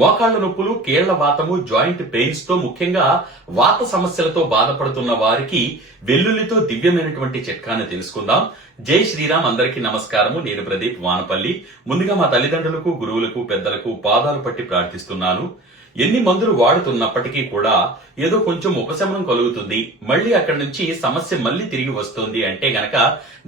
మోకాళ్ల నొప్పులు, కీళ్ల వాతము, జాయింట్ పెయిన్స్ తో ముఖ్యంగా వాత సమస్యలతో బాధపడుతున్న వారికి వెల్లుల్లితో దివ్యమైనటువంటి చిట్కాను తెలుసుకుందాం. జై శ్రీరామ్. అందరికీ నమస్కారము. నేను ప్రదీప్ వానపల్లి. ముందుగా మా తల్లిదండ్రులకు, గురువులకు, పెద్దలకు పాదాలు పట్టి ప్రార్థిస్తున్నాను. ఎన్ని మందులు వాడుతున్నప్పటికీ కూడా ఏదో కొంచెం ఉపశమనం కలుగుతుంది, మళ్ళీ అక్కడి నుంచి సమస్య మళ్ళీ తిరిగి వస్తుంది అంటే గనక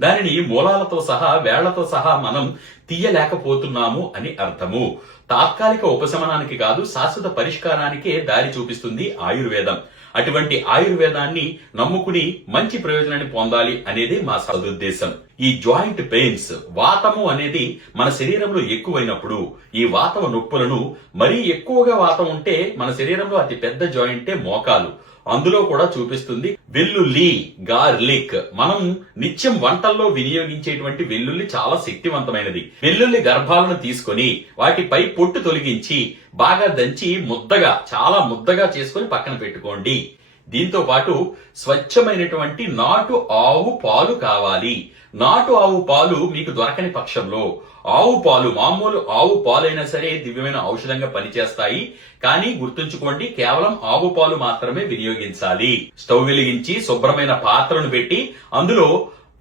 దానిని మూలాలతో సహా, వేళ్లతో సహా మనం తీయలేకపోతున్నాము అని అర్థము. తాత్కాలిక ఉపశమనానికి కాదు, శాశ్వత పరిష్కారానికే దారి చూపిస్తుంది ఆయుర్వేదం. అటువంటి ఆయుర్వేదాన్ని నమ్ముకుని మంచి ప్రయోజనాన్ని పొందాలి అనేది మా సదుద్దేశం. ఈ జాయింట్ పెయిన్స్, వాతము అనేది మన శరీరంలో ఎక్కువైనప్పుడు ఈ వాతవ నొప్పులను, మరీ ఎక్కువగా వాతం ఉంటే మన శరీరంలో అతి పెద్ద జాయింటే మోకాలు. అందులో కూడా చూపిస్తుంది వెల్లుల్లి, గార్లిక్. మనం నిత్యం వంటల్లో వినియోగించేటువంటి వెల్లుల్లి చాలా శక్తివంతమైనది. వెల్లుల్లి గర్భాలను తీసుకొని వాటిపై పొట్టు తొలగించి బాగా దంచి ముద్దగా, చాలా ముద్దగా చేసుకొని పక్కన పెట్టుకోండి. దీంతో పాటు స్వచ్ఛమైనటువంటి నాటు ఆవు పాలు కావాలి. నాటు ఆవు పాలు మీకు దొరకని పక్షంలో ఆవు పాలు, మామూలు ఆవు పాలైనా సరే దివ్యమైన ఔషధంగా పనిచేస్తాయి. కానీ గుర్తుంచుకోండి, కేవలం ఆవు పాలు మాత్రమే వినియోగించాలి. స్టవ్ వెలిగించి శుభ్రమైన పాత్రను పెట్టి అందులో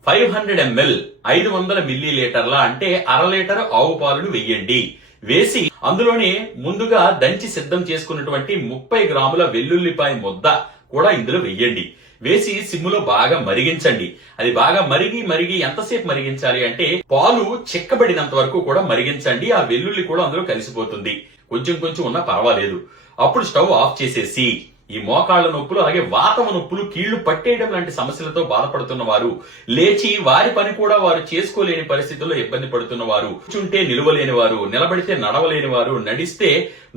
500 ml 500 మిల్లీలీటర్ల అంటే అర లీటర్ ఆవు పాలను వెయ్యండి. వేసి అందులోనే ముందుగా దంచి సిద్ధం చేసుకున్నటువంటి 30 గ్రాముల వెల్లుల్లిపాయ ముద్ద కూడా ఇందులో వెయ్యండి. వేసి సిమ్ములో బాగా మరిగించండి. అది బాగా మరిగి ఎంతసేపు మరిగించాలి అంటే పాలు చిక్కబడినంత వరకు కూడా మరిగించండి. ఆ వెల్లుల్లి కూడా అందులో కలిసిపోతుంది. కొంచెం ఉన్నా పర్వాలేదు. అప్పుడు స్టవ్ ఆఫ్ చేసేసి ఈ మోకాళ్ల నొప్పులు, అలాగే వాతమ నొప్పులు, కీళ్లు పట్టేయడం లాంటి సమస్యలతో బాధపడుతున్న వారు, లేచి వారి పని కూడా వారు చేసుకోలేని పరిస్థితుల్లో ఇబ్బంది పడుతున్న వారు, కూర్చుంటే నిలవలేని వారు, నిలబడితే నడవలేని వారు, నడిస్తే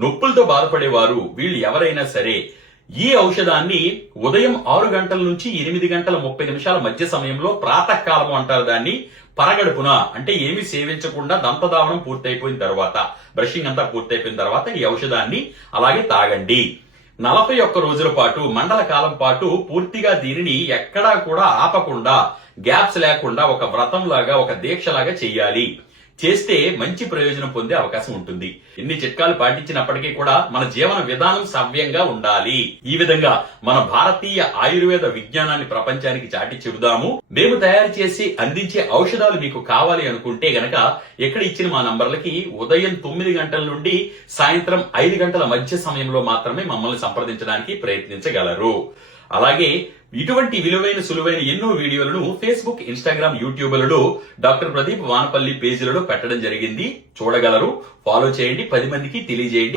నొప్పులతో బాధపడేవారు, వీళ్ళు ఎవరైనా సరే ఈ ఔషధాన్ని ఉదయం 6 గంటల నుంచి 8 గంటల 30 నిమిషాల మధ్య సమయంలో, ప్రాతకాలము అంటారు దాన్ని, పరగడుపున అంటే ఏమి సేవించకుండా దంతధావనం పూర్తయిపోయిన తర్వాత, బ్రషింగ్ అంతా పూర్తయిపోయిన తర్వాత ఈ ఔషధాన్ని అలాగే తాగండి. 41 రోజుల పాటు, మండల కాలం పాటు పూర్తిగా దీనిని ఎక్కడా కూడా ఆపకుండా, గ్యాప్స్ లేకుండా ఒక వ్రతం లాగా, ఒక దీక్ష లాగా చెయ్యాలి. చేస్తే మంచి ప్రయోజనం పొందే అవకాశం ఉంటుంది. ఎన్ని చిట్కాలు పాటించినప్పటికీ కూడా మన జీవన విధానం సవ్యంగా ఉండాలి. ఈ విధంగా మన భారతీయ ఆయుర్వేద విజ్ఞానాన్ని ప్రపంచానికి చాటి చెబుదాము. మేము తయారు చేసి అందించే ఔషధాలు మీకు కావాలి అనుకుంటే గనక ఎక్కడ ఇచ్చిన మా నంబర్లకి ఉదయం 9 గంటల నుండి సాయంత్రం 5 గంటల మధ్య సమయంలో మాత్రమే మమ్మల్ని సంప్రదించడానికి ప్రయత్నించగలరు. అలాగే ఇటువంటి విలువైన, సులువైన ఎన్నో వీడియోలను ఫేస్బుక్, ఇన్స్టాగ్రామ్, యూట్యూబ్లలో డాక్టర్ ప్రదీప్ వానపల్లి పేజీలలో పెట్టడం జరిగింది. చూడగలరు. ఫాలో చేయండి. 10 మందికి తెలియజేయండి.